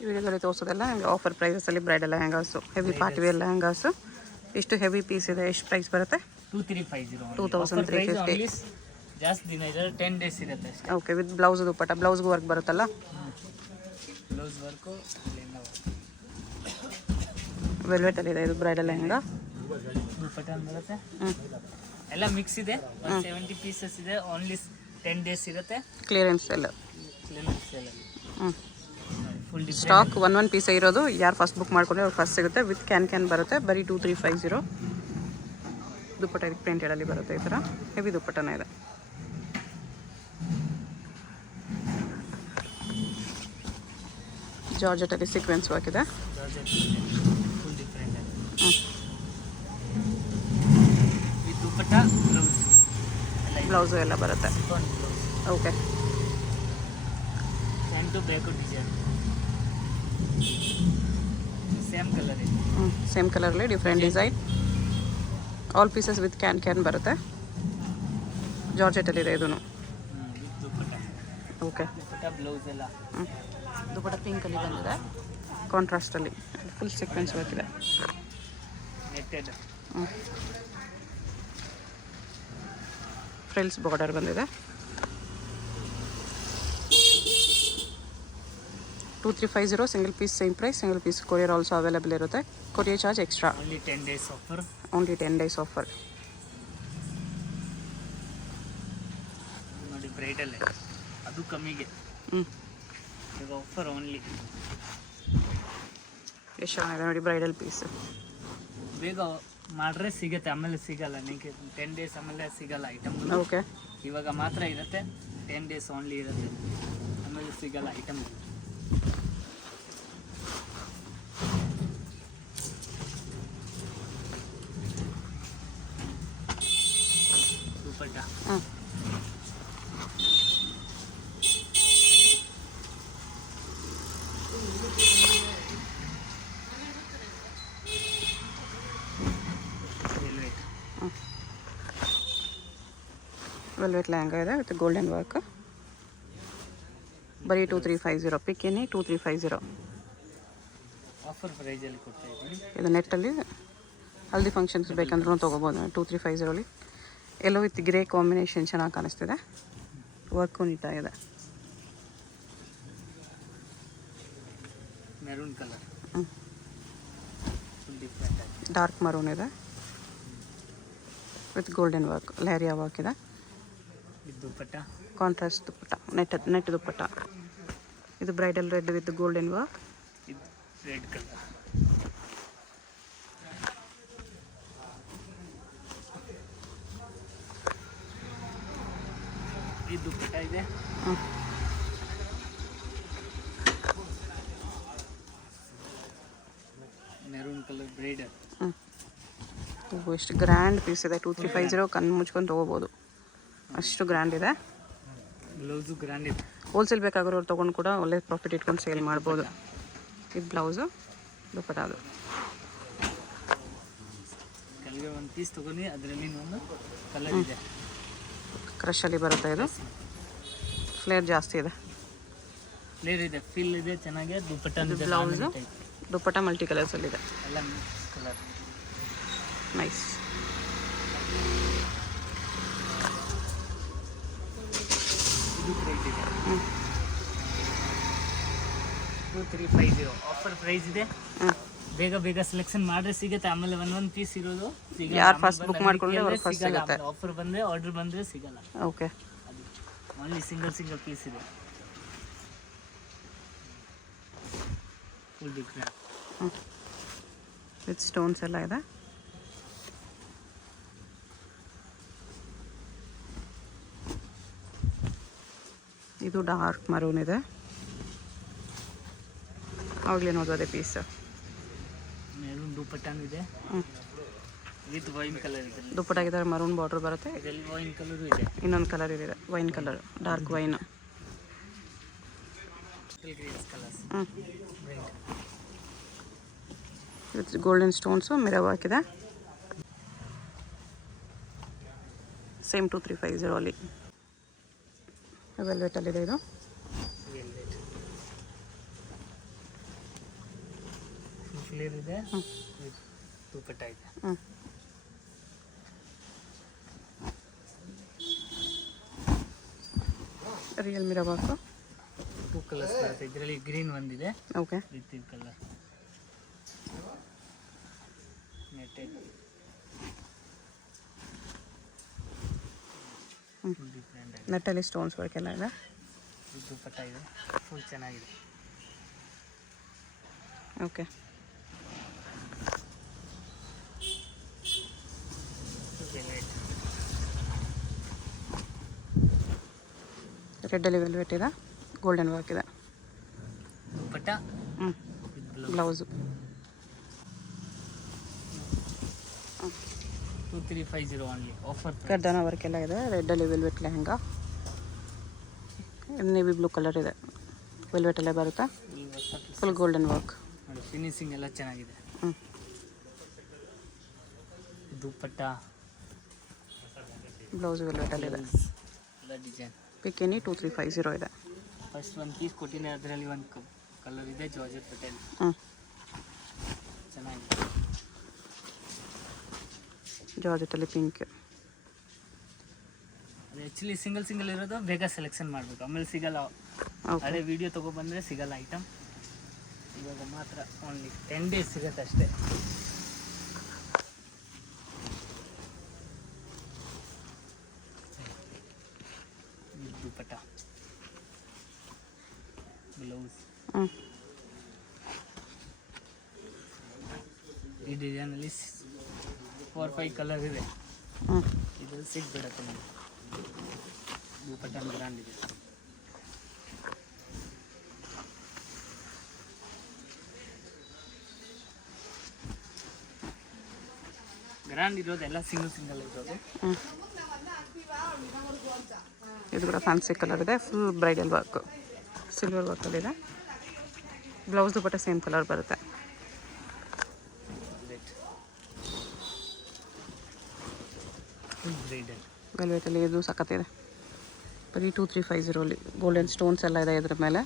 ಈ ವಿಡಿಯೋದಲ್ಲಿ ತೋರಿಸೋದೆಲ್ಲ ನಿಮಗೆ offer ಪ್ರೈಸಸಲ್ಲಿ bridal lehengas, heavy party wear lehengas. ಇಷ್ಟು ಹೆವಿ ಪೀಸ್ ಇದೆ. ಎಷ್ಟು ಪ್ರೈಸ್ ಬರುತ್ತೆ? 2350. ಜಾಸ್ತಿ ದಿನ ಇದೆ, 10 ಡೇಸ್ ಇರುತ್ತೆ. ಓಕೆ, ವಿತ್ ಬ್ಲೌಸ್ ದುಪ್ಪಟ್ಟ, ಬ್ಲೌಸ್ಗೂ ವರ್ಕ್ ಬರುತ್ತಲ್ಲ? ಬ್ಲೌಸ್ ವರ್ಕು ವೆಲ್ವೆಟಲ್ಲಿದೆ ಇದು ಬ್ರೈಡಲ್ ಲೆಹಂಗಾ. ದುಪ್ಪಟ್ಟ ಬರುತ್ತೆ, ಎಲ್ಲ ಮಿಕ್ಸ್ ಇದೆ. 70 ಪೀಸಸ್ ಇದೆ, ಓನ್ಲಿ 10 ಡೇಸ್ ಇರುತ್ತೆ. ಕ್ಲಿಯರೆನ್ಸ್ ಎಲ್ಲ ಫುಲ್ ಸ್ಟಾಕ್ ಒನ್ ಪೀಸೇ ಇರೋದು. ಯಾರು ಫಸ್ಟ್ ಬುಕ್ ಮಾಡ್ಕೊಂಡ್ರೆ ಅವ್ರು ಫಸ್ಟ್ ಸಿಗುತ್ತೆ. ವಿತ್ ಕ್ಯಾನ್ ಬರುತ್ತೆ. ಬರೀ 2350. ದುಪ್ಪಟ್ಟ ಇದಕ್ಕೆ ಪ್ರಿಂಟೆಡಲ್ಲಿ ಬರುತ್ತೆ. ಈ ಥರ ಹೆವಿ ದುಪ್ಪಟ್ಟನೇ ಇದೆ. ಜಾರ್ಜೆಟಲ್ಲಿ ಸೀಕ್ವೆನ್ಸ್ ವರ್ಕ್ ಇದೆ. ಫುಲ್ ಡಿಫ್ರೆಂಟ್ ದುಪ್ಪಟ್ಟ, ಬ್ಲೌಸು ಎಲ್ಲ ಬರುತ್ತೆ. ಓಕೆ, ಟು ಬೇಕು ಡಿಸೈನ್ ಸೇಮ್ ಕಲರ್ ಇದೆ. ಸೇಮ್ ಕಲರಲ್ಲಿ different design. All pieces with can ಬರುತ್ತೆ. ಜಾರ್ಜೆಟಲ್ಲಿದೆ ಇದೂ. ಓಕೆ, ಬ್ಲೌಸ್ ಎಲ್ಲ ದುಪ್ಪಟ್ಟ ಪಿಂಕಲ್ಲಿ ಬಂದಿದೆ, ಕಾಂಟ್ರಾಸ್ಟಲ್ಲಿ ಫುಲ್ ಸೀಕ್ವೆನ್ಸ್ ವರ್ಕ್ ಇದೆ. ನೆಟ್ಟೆಡ್ ಫ್ರಿಲ್ಸ್ ಬಾರ್ಡರ್ ಬಂದಿದೆ. 2350 single piece same price. Single piece courier also available ಇರುತ್ತೆ. Courier charge extra. Only 10 days offer. Only 10 days offer. ನೋಡಿ ಬ್ರೈಡಲ್ ಅದು ಕಮ್ಮಿಗೆ ಈಗ ಆಫರ್ ಓನ್ಲಿ. ಎಷ್ಟು ಚೆನ್ನಾಗಿದೆ ನೋಡಿ ಬ್ರೈಡಲ್ ಪೀಸ್. ಬೇಗ ಮಾಡ್ರೆ ಸಿಗುತ್ತೆ, ಆಮೇಲೆ ಸಿಗಲ್ಲ. ನಿಮಗೆ 10 ಡೇಸ್ ಆಮೇಲೆ ಸಿಗಲ್ಲ ಐಟಮ್. ಓಕೆ, ಇವಾಗ ಮಾತ್ರ ಇರುತ್ತೆ. 10 ಡೇಸ್ ಓನ್ಲಿ ಇರುತ್ತೆ, ಆಮೇಲೆ ಸಿಗಲ್ಲ ಐಟಮ್. ದುಪ್ಪಟ್ಟ ವೆಲ್ವೆಟ್ ಲೆಹಂಗಾ ಇದೆ ವಿತ್ ಗೋಲ್ಡನ್ ವರ್ಕ್. ಬರೀ 2350. ಪಿಕ್ 2350. ಆಫರ್ ಪ್ರೈಸಲ್ಲಿ ಕೊಡ್ತಾ ಇದ್ದೀನಿ. ಇದು ನೆಟ್ಟಲ್ಲಿ ಹಲ್ದಿ ಫಂಕ್ಷನ್ಸ್ ಬೇಕಂದ್ರೂ ತೊಗೋಬೋದು. 2350 ಎಲ್ಲೋ ವಿತ್ ಗ್ರೇ ಕಾಂಬಿನೇಷನ್ ಚೆನ್ನಾಗಿ ಕಾಣಿಸ್ತಿದೆ. ವರ್ಕು ನೀಟಾಗಿದೆ. ಮೆರೂನ್ ಕಲರ್ ಫುಲ್ ಡಿಫ್ರೆಂಟ್ ಆಗಿದೆ. ಡಾರ್ಕ್ ಮರೂನ್ ಇದೆ with golden work, leheriya work ಇದೆ. ಇದು ದುಪ್ಪಟ್ಟ, ಕಾಂಟ್ರಾಸ್ಟ್ ದುಪ್ಪಟ್ಟ, ನೆಟ್ ದುಪ್ಪಟ್ಟ. ಇದು bridal red with golden work. ಇದು ರೆಡ್ ಕಲರ್. ಇದು ದುಪ್ಪಟ್ಟ ಇದೆ. Maroon colour bridal. ಎಷ್ಟು ಗ್ರ್ಯಾಂಡ್ ಪೀಸ್ ಇದೆ. 2350 ಕಣ್ಣು ಮುಚ್ಕೊಂಡು ತೊಗೋಬೋದು, ಅಷ್ಟು ಗ್ರ್ಯಾಂಡ್ ಇದೆ. ಬ್ಲೌಸು ಗ್ರ್ಯಾಂಡ್ ಇದೆ. ಹೋಲ್ಸೇಲ್ ಬೇಕಾಗಿರೋರು ತೊಗೊಂಡು ಕೂಡ ಒಳ್ಳೆ ಪ್ರಾಫಿಟ್ ಇಟ್ಕೊಂಡು ಸೇಲ್ ಮಾಡ್ಬೋದು. ಇದು ಬ್ಲೌಸು, ದುಪ್ಪಟ್ಟ. ಅದು ಕೆಳಗೆ ಒಂದು ಪೀಸ್ ತೊಗೊಂಡು ಅದರಲ್ಲಿ ಒಂದು ಕಲರ್ ಇದೆ. ಕ್ರಷಲ್ಲಿ ಬರುತ್ತೆ. ಇದು ಫ್ಲೇರ್ ಜಾಸ್ತಿ ಇದೆ. ಫ್ಲೇರ್ ಇದೆ, ಫಿಲ್ ಇದೆ ಚೆನ್ನಾಗಿ. ದುಪ್ಪಟ್ಟ ಬ್ಲೌಸು, ದುಪ್ಪಟ್ಟ ಮಲ್ಟಿ ಕಲರ್ಸಲ್ಲಿದೆ. ಎಲ್ಲ ಮಿಕ್ಸ್ ಕಲರ್. ನೈಸ್. ಇದು ಪ್ರೈಸ್ ಇದೆ 2350. ಆಫರ್ ಪ್ರೈಸ್ ಇದೆ. ಬೇಗ ಸೆಲೆಕ್ಷನ್ ಮಾಡ್ರೆ ಸಿಗುತ್ತೆ, ಆಮೇಲೆ ಒಂದೊಂದು ಪೀಸ್ ಇರೋದು ಸಿಗಲ್ಲ. ಯಾರು ಫಸ್ಟ್ ಬುಕ್ ಮಾಡ್ಕೊಂಡ್ರೆ ಅವ್ರು ಫಸ್ಟ್ ಸಿಗುತ್ತೆ. ಆಫರ್ ಬಂದರೆ ಆರ್ಡರ್ ಬಂದರೆ ಸಿಗಲ್ಲ. ಓಕೆ, ಓನ್ಲಿ ಸಿಂಗಲ್ ಪೀಸ್ ಇದೆ. ಫುಲ್ ಡಿಫ್ರೆಂಟ್ ವಿತ್ ಸ್ಟೋನ್ಸ್ ಎಲ್ಲ ಇದೆ. ಇದು ಡಾರ್ಕ್ ಮರೂನ್ ಇದೆ. ಆಗಲೇ ನೋಡೋದೇ ಪೀಸ್. ಮೆರೂನ್ ದುಪ್ಪಟ್ಟನೂ ಇದೆ ವಿತ್ ವೈನ್ ಕಲರ್ ಇದೆ. ದುಪ್ಪಟ್ಟಾಗಿದ್ದರೆ ಮರೂನ್ ಬಾರ್ಡರ್ ಬರುತ್ತೆ. ಇದರಲ್ಲಿ ವೈನ್ ಕಲರು ಇದೆ. ಇನ್ನೊಂದು ಕಲರ್ ಇದೆ, wine colour, dark wine. With golden stones, mirror work ಇದೆ. ಸೇಮ್ 2350 ಅಲ್ಲಿ. ವೆಲ್ವೆಟಲ್ಲಿದೆ ಇದು. ಫ್ಲೇರ್ ಇದೆ, ವಿತ್ ದುಪಟ್ಟ ಇದೆ. ಹ್ಞೂ ರಿಯಲ್ ಮಿರರ್ ವರ್ಕು. 2 ಕಲರ್ಸ್ ಬರುತ್ತೆ ಇದರಲ್ಲಿ. ಗ್ರೀನ್ ಒಂದಿದೆ ಓಕೆ. ವಿತ್ ಈ ಕಲರ್ ನೆಟೆಡ್. ಡಿಫ್ರೆಂಟ್ ಆಗಿದೆ. ನೆಟ್ಟಲ್ಲಿ ಸ್ಟೋನ್ಸ್ ವರ್ಕ್ ಎಲ್ಲ ಇದೆ. ದುಪಟ್ಟ ಇದೆ, ಫುಲ್ ಚೆನ್ನಾಗಿದೆ. ಓಕೆ. ವೆಲ್ವೆಟ್. ರೆಡ್ಡಲ್ಲಿ ವೆಲ್ವೆಟ್ ಇದೆ, ಗೋಲ್ಡನ್ ವರ್ಕ್ ಇದೆ. ದುಪಟ್ಟ ಹ್ಞೂ with blouse. Blouse. 2350 only offer. ಕರ್ದಾನ ವರ್ಕ್ ಎಲ್ಲ ಇದೆ. ರೆಡ್ಡಲ್ಲಿ velvet lehenga, navy blue colour ಇದೆ. ವೆಲ್ವೆಟಲ್ಲೇ ಬರುತ್ತೆ, ಫುಲ್ ಗೋಲ್ಡನ್ ವರ್ಕ್. ನೋಡಿ ಫಿನಿಶಿಂಗ್ ಎಲ್ಲ ಚೆನ್ನಾಗಿದೆ. ಹ್ಞೂ ದುಪಟ್ಟ ಬ್ಲೌಸ್ ವೆಲ್ವೆಟಲ್ಲಿದೆ. ಎಲ್ಲ ಡಿಸೈನ್. ಪಿಕೆನಿ 2350 ಇದೆ. ಫಸ್ಟ್ ಒಂದು ಪೀಸ್ ಕೊಟ್ಟಿನಿ, ಅದರಲ್ಲಿ ಒಂದು ಕಲರ್ ಇದೆ ಜಾರ್ಜೆಟ್ ಪಟೇಲ್. ಹ್ಞೂ ಚೆನ್ನಾಗಿದೆ. ಜಾರ್ಜೆಟಲ್ಲಿ ಪಿಂಕ್. ಅದು ಆ್ಯಕ್ಚುಲಿ ಸಿಂಗಲ್ ಇರೋದು ಬೇಗ ಸೆಲೆಕ್ಷನ್ ಮಾಡಬೇಕು, ಆಮೇಲೆ ಸಿಗಲ್ಲ. ಓಕೆ. ಹಳೆ ವಿಡಿಯೋ ತೊಗೊಬಂದರೆ ಸಿಗಲ್ಲ ಐಟಮ್. ಇವಾಗ ಮಾತ್ರ ಓನ್ಲಿ 10 ಡೇಸ್ ಸಿಗುತ್ತೆ ಅಷ್ಟೇ. ದುಪಟ್ಟ ಬ್ಲೌಸ್. ಹ್ಞೂ ಈ ಡಿಸೈನಲ್ಲಿ 4-5 ಕಲರ್ ಇದೆ. ಹ್ಞೂ ಇದ್ರಲ್ಲಿ ಸಿಗ್ಬಿಡತ್ತೆ ನಮಗೆ. ದುಪಟ್ಟ ಗ್ರ್ಯಾಂಡ್ ಇದೆ. ಗ್ರ್ಯಾಂಡ್ ಇರೋದೆಲ್ಲ ಸಿಂಗಲ್ ಇರೋದು. ಹ್ಞೂ ಇದು ಕೂಡ ಫ್ಯಾನ್ಸಿ ಕಲರ್ ಇದೆ, ಫುಲ್ ಬ್ರೈಡಲ್ ವರ್ಕ್, ಸಿಲ್ವರ್ ವರ್ಕಲ್ಲಿದೆ. ಬ್ಲೌಸ್ ದುಪಟ್ಟ ಸೇಮ್ ಕಲರ್ ಬರುತ್ತೆ. Full bridal. ವೆಲ್ವೆಟಲ್ಲಿ ಇದು ಸಖತ್ತಿದೆ. ಬರೀ 2350 ಗೋಲ್ಡನ್ ಸ್ಟೋನ್ಸ್ ಎಲ್ಲ ಇದೆ ಇದ್ರ ಮೇಲೆ.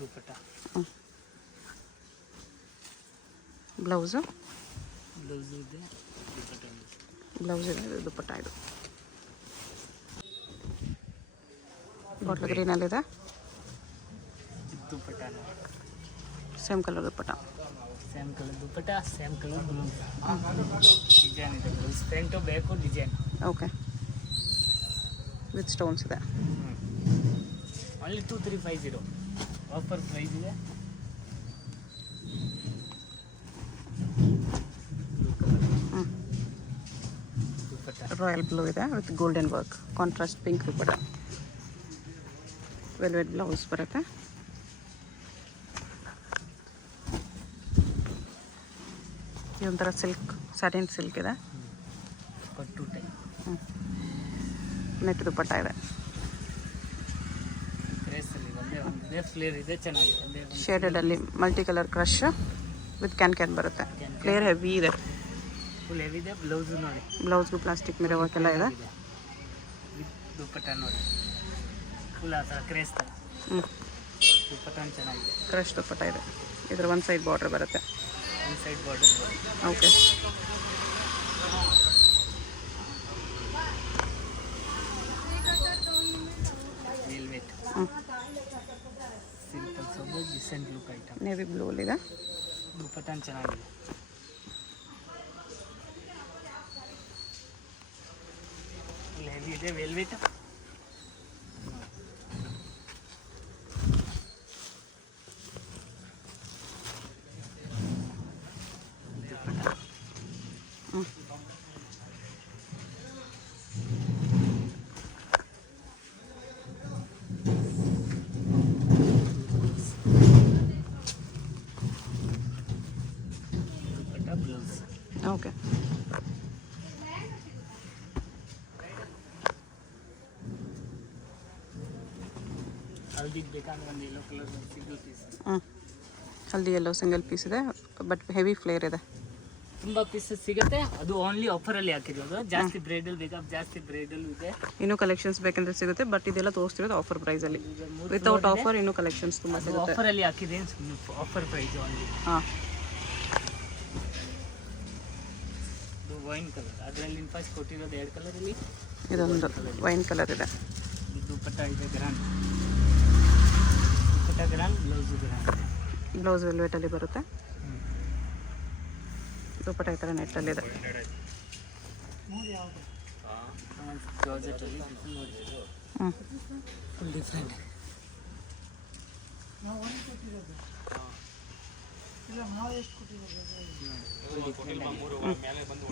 ದುಪಟ್ಟ. ಬ್ಲೌಸು ಬ್ಲೌಸ್ ಇದೆ, ದುಪಟ್ಟ ಇದೆ. ಬ್ಲೌಸ್ ಇದೆ, ಇದು ದುಪಟ್ಟ. ಇದು ಬಾಟ್ಲ್ ಗ್ರೀನಲ್ಲಿದೆ, dupatta same colour dupatta. Same colour dupatta, same colour blouse. Design ಇದೆ, ಬ್ಲೌಸ್ ಪ್ರಿಂಟು ಬೇಕು, ಡಿಸೈನ್. ಓಕೆ. ವಿತ್ ಸ್ಟೋನ್ಸ್ ಇದೆ. ಓನ್ಲಿ 2350 ಆಫರ್ ಪ್ರೈಸ್ ಇದೆ. ಹ್ಞೂ ದುಪಟ್ಟ ರಾಯಲ್ ಬ್ಲೂ ಇದೆ with golden work, contrast pink dupatta. Velvet blouse ಬರುತ್ತೆ. ಇದೊಂಥರ ಸಿಲ್ಕ್, ಸ್ಯಾಟಿನ್ ಸಿಲ್ಕ್ ಇದೆ. ಪಟ್ಟು ಟೈಪ್. ಹ್ಞೂ ನೆಟ್ ದುಪಟ್ಟ ಇದೆ. ಡ್ರೆಸ್ಸಲ್ಲಿ ಒಂದೇ ಫ್ಲೇರ್ ಇದೆ, ಚೆನ್ನಾಗಿದೆ. ಒಂದೇ ಶೇಡೆಡಲ್ಲಿ multi colour crush with can ಬರುತ್ತೆ. ಫ್ಲೇರ್ ಹೆವಿ ಇದೆ, ಫುಲ್ ಹೆವಿ ಇದೆ. ಬ್ಲೌಸು ನೋಡಿ, ಬ್ಲೌಸ್ಗೂ ಪ್ಲಾಸ್ಟಿಕ್ ಮಿರರ್ ವರ್ಕ್ ಎಲ್ಲ ಇದೆ. ವಿತ್ ದುಪಟ್ಟ ನೋಡಿ, ಫುಲ್ ಆ ಥರ ಕ್ರೇಸ್ ಥರ. ಹ್ಞೂ ದುಪಟ್ಟ ಚೆನ್ನಾಗಿದೆ. ಕ್ರಶ್ ದುಪಟ್ಟ ಇದೆ. ಇದರ ಒಂದು ಸೈಡ್ ಬಾರ್ಡ್ರ್ ಬರುತ್ತೆ. ಒಂದು ಸೈಡ್ ಬಾರ್ಡರ್. ಓಕೆ. ವೆಲ್ವೆಟ್. ಹ್ಞೂ simple sober decent look item. Navy ಬ್ಲೂಲಿದೆ. ದುಪಟ್ಟ ಚೆನ್ನಾಗಿದೆ. ಫುಲ್ ಹೆವಿ ಇದೆ, ವೆಲ್ವೆಟ್. ಹ್ಞೂ ದುಪಟ್ಟ ಬ್ಲೌಸ್. ಓಕೆ. ಹಲ್ದಿಗೆ ಬೇಕಾದ್ರೆ ಒಂದು ಯೆಲ್ಲೋ ಕಲರ್ ಸಿಂಗಲ್ ಪೀಸ್. ಹ್ಞೂ ಹಲ್ದಿ ಎಲ್ಲೋ ಸಿಂಗಲ್ ಪೀಸ್ ಇದೆ, ಬಟ್ ಹೆವಿ ಫ್ಲೇರ್ ಇದೆ. ತುಂಬಾ ಪೀಸಸ್ ಸಿಗುತ್ತೆ. ಅದು ಓನ್ಲಿ ಆಫರ್ ಅಲ್ಲಿ ಹಾಕಿರೋದು. ಜಾಸ್ತಿ ಬ್ರೈಡಲ್ ಬೇಕಾ, ಜಾಸ್ತಿ ಬ್ರೈಡಲ್ ಇದೆ. ಇನ್ನೂ ಕಲೆಕ್ಷನ್ಸ್ ಬೇಕಂದ್ರೆ ಸಿಗುತ್ತೆ, ಬಟ್ ಇದೆಲ್ಲ ತೋರಿಸ್ತಿರೋದು ಆಫರ್ ಪ್ರೈಸಲ್ಲಿ. ವಿತೌಟ್ ಆಫರ್ ಇನ್ನೂ ಕಲೆಕ್ಷನ್ಸ್ ತುಂಬ ಸಿಗುತ್ತೆ. ಆಫರ್ ಅಲ್ಲಿ ಹಾಕಿದೆ, ಆಫರ್ ಪ್ರೈಸ್ ಓನ್ಲಿ. ಹಾಂ, ಇದು ವೈನ್ ಕಲರ್, ಅದರಲ್ಲಿ ಫಸ್ಟ್ ಕೊಟ್ಟಿರೋದು 2 ಕಲರಲ್ಲಿ. ಇದೊಂದು ವೈನ್ ಕಲರ್ ಇದೆ. ದುಪ್ಪಟ್ಟ ಇದೆ ಗ್ರಾಂಡ್, ದುಪ್ಪಟ್ಟ ಗ್ರಾಂಡ್, ಬ್ಲೌಸ್ ಗ್ರಾಂಡ್. ಬ್ಲೌಸ್ ವೆಲ್ವೆಟಲ್ಲಿ ಬರುತ್ತೆ. ದುಪ್ಪಟ್ಟ ಈ ಥರ ನೆಟ್ಟಲ್ಲಿದೆ. ಜಾರ್ಜೆಟಲ್ಲಿ ಫುಲ್ ಡಿಫ್ರೆಂಟ್.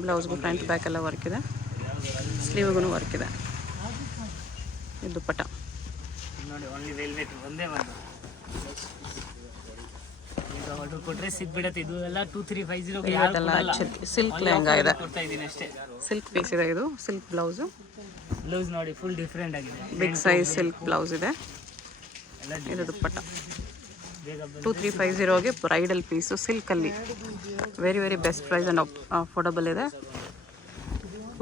ಬ್ಲೌಸ್ಗೂ ಫ್ರಂಟ್ ಬ್ಯಾಕ್ ಎಲ್ಲ ವರ್ಕ್ ಇದೆ, ಸ್ಲೀವ್ಗೂ ವರ್ಕ್ ಇದೆ. ಇದು ದುಪ್ಪಟ್ಟ ನೋಡಿ, ಓನ್ಲಿ ವೆಲ್ವೆಟ್ ಒಂದೇ ಒಂದು. ಈಗ ಆರ್ಡರ್ ಕೊಟ್ಟರೆ ಸಿಕ್ಬಿಡತ್ತೆ. ಇದು ಎಲ್ಲ 2350 ಇವತ್ತೆಲ್ಲ ಆ್ಯಕ್ಚುಲಿ ಸಿಲ್ಕ್ ಲೆಹಂಗಾ ಇದೆ, ಕೊಡ್ತಾ ಇದ್ದೀನಿ ಅಷ್ಟೇ. ಸಿಲ್ಕ್ ಪೀಸ್ ಇದೆ. ಇದು ಸಿಲ್ಕ್ ಬ್ಲೌಸು, ಬ್ಲೌಸ್ ನೋಡಿ ಫುಲ್ ಡಿಫ್ರೆಂಟ್ ಆಗಿದೆ. ಬಿಗ್ ಸೈಜ್ ಸಿಲ್ಕ್ ಬ್ಲೌಸ್ ಇದೆ. ಎಲ್ಲ ಇದು ದುಪ್ಪಟ್ಟ ಬೇಗ 2350ಗೆ ಬ್ರೈಡಲ್ ಪೀಸು ಸಿಲ್ಕಲ್ಲಿ. Very very best price and affordable ಇದೆ,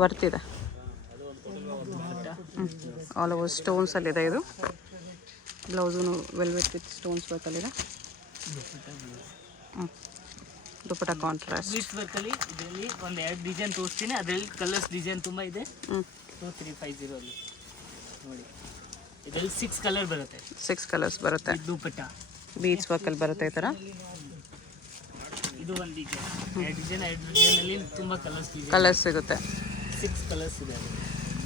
ವರ್ತ್ ಇದೆ. ಆಲ್ ಓವರ್ ಸ್ಟೋನ್ಸಲ್ಲಿದೆ. ಇದು ಬ್ಲೌಸೂ ವೆಲ್ವೆಟ್ ವಿತ್ ಸ್ಟೋನ್ಸ್ ವರ್ಕಲ್ಲಿದೆ. ದುಪ್ಪಟ್ಟ ಕಾಂಟ್ರಾಸ್ಟ್ ಸ್ವೀಟ್ ವರ್ಕಲ್ಲಿ. ಇದರಲ್ಲಿ ಒಂದು 2 ಡಿಸೈನ್ ತೋರಿಸ್ತೀನಿ. ಅದರಲ್ಲಿ ಕಲರ್ಸ್ ಡಿಸೈನ್ ತುಂಬ ಇದೆ. 2350 ಅಲ್ಲಿ ನೋಡಿ, ಇದರಲ್ಲಿ 6 ಕಲರ್ ಬರುತ್ತೆ. 6 ಕಲರ್ಸ್ ಬರುತ್ತೆ. ದುಪ್ಪಟ್ಟ ಬೀಡ್ಸ್ ವರ್ಕಲ್ಲಿ ಬರುತ್ತೆ ಈ ಥರ. ಇದು ಒಂದು ಡಿಸೈನ್, 2 ಡಿಸೈನಲ್ಲಿ ತುಂಬ ಕಲರ್ಸ್ ಸಿಗುತ್ತೆ. 6 ಕಲರ್ಸ್ ಇದೆ.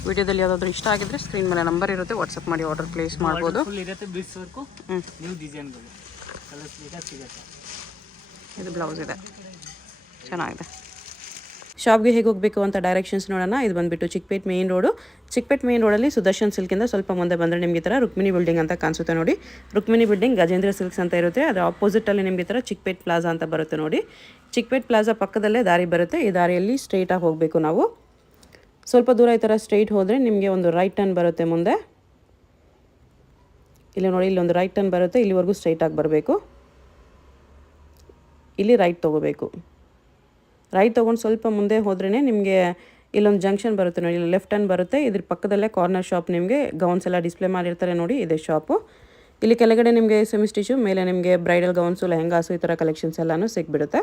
ವಿಡಿಯೋದಲ್ಲಿ ಯಾವುದಾದ್ರೂ ಇಷ್ಟ ಆಗಿದ್ರೆ ಸ್ಕ್ರೀನ್ ಮೇಲೆ ನಂಬರ್ ಇರುತ್ತೆ, ವಾಟ್ಸಪ್ ಮಾಡಿ ಆರ್ಡರ್ ಪ್ಲೇಸ್ ಮಾಡ್ಬೋದು. ಫುಲ್ ಇರುತ್ತೆ ಬೀಡ್ಸ್ ವರ್ಕು, ನ್ಯೂ ಡಿಸೈನ್ಗಳು, ಕಲರ್ಸ್ ಬೇಕಾದ ಸಿಗುತ್ತೆ. ಇದು ಬ್ಲೌಸ್ ಇದೆ, ಚೆನ್ನಾಗಿದೆ. ಶಾಪ್ಗೆ ಹೇಗೆ ಹೋಗಬೇಕು ಅಂತ ಡೈರೆಕ್ಷನ್ಸ್ ನೋಡೋಣ. ಇದು ಬಂದುಬಿಟ್ಟು Chickpet main road. Chickpet main ರೋಡಲ್ಲಿ ಸುದರ್ಶನ್ ಸಿಲ್ಕಿಂದ ಸ್ವಲ್ಪ ಮುಂದೆ ಬಂದರೆ ನಿಮಗೆ ಈ ಥರ ರುಕ್ಮಿಣಿ ಬಿಲ್ಡಿಂಗ್ ಅಂತ ಕಾಣಿಸುತ್ತೆ ನೋಡಿ. ರುಕ್ಮಿಣಿ ಬಿಲ್ಡಿಂಗ್ ಗಜೇಂದ್ರ ಸಿಲ್ಕ್ಸ್ ಅಂತ ಇರುತ್ತೆ. ಅದರ ಆಪೋಸಿಟಲ್ಲಿ ನಿಮಗೆ ಈ ಥರ ಚಿಕ್ಕಪೇಟ್ ಪ್ಲಾಜಾ ಅಂತ ಬರುತ್ತೆ ನೋಡಿ. ಚಿಕ್ಕಪೇಟ್ ಪ್ಲಾಜಾ ಪಕ್ಕದಲ್ಲೇ ದಾರಿ ಬರುತ್ತೆ. ಈ ದಾರಿಯಲ್ಲಿ ಸ್ಟ್ರೈಟಾಗಿ ಹೋಗಬೇಕು ನಾವು. ಸ್ವಲ್ಪ ದೂರ ಈ ಥರ ಸ್ಟ್ರೈಟ್ ಹೋದರೆ ನಿಮಗೆ ಒಂದು ರೈಟ್ ಟರ್ನ್ ಬರುತ್ತೆ ಮುಂದೆ. ಇಲ್ಲಿ ನೋಡಿ, ಇಲ್ಲೊಂದು ರೈಟ್ ಟರ್ನ್ ಬರುತ್ತೆ. ಇಲ್ಲಿವರೆಗೂ ಸ್ಟ್ರೈಟಾಗಿ ಬರಬೇಕು. ಇಲ್ಲಿ ರೈಟ್ ತೊಗೋಬೇಕು. ರೈಟ್ ತೊಗೊಂಡು ಸ್ವಲ್ಪ ಮುಂದೆ ಹೋದ್ರೇ ನಿಮಗೆ ಇಲ್ಲೊಂದು ಜಂಕ್ಷನ್ ಬರುತ್ತೆ ನೋಡಿ. ಇಲ್ಲಿ ಲೆಫ್ಟ್ ಟರ್ನ್ ಬರುತ್ತೆ. ಇದ್ರ ಪಕ್ಕದಲ್ಲೇ ಕಾರ್ನರ್ ಶಾಪ್, ನಿಮಗೆ ಗೌನ್ಸ್ ಎಲ್ಲ ಡಿಸ್ಪ್ಲೇ ಮಾಡಿರ್ತಾರೆ ನೋಡಿ, ಇದೆ ಶಾಪು. ಇಲ್ಲಿ ಕೆಳಗಡೆ ನಿಮಗೆ ಸೆಮಿ ಸ್ಟಿಚು, ಮೇಲೆ ನಿಮಗೆ ಬ್ರೈಡಲ್ ಗೌನ್ಸು, ಲೆಹಂಗಾಸು ಈ ಥರ ಕಲೆಕ್ಷನ್ಸ್ ಎಲ್ಲನೂ ಸಿಕ್ಬಿಡುತ್ತೆ.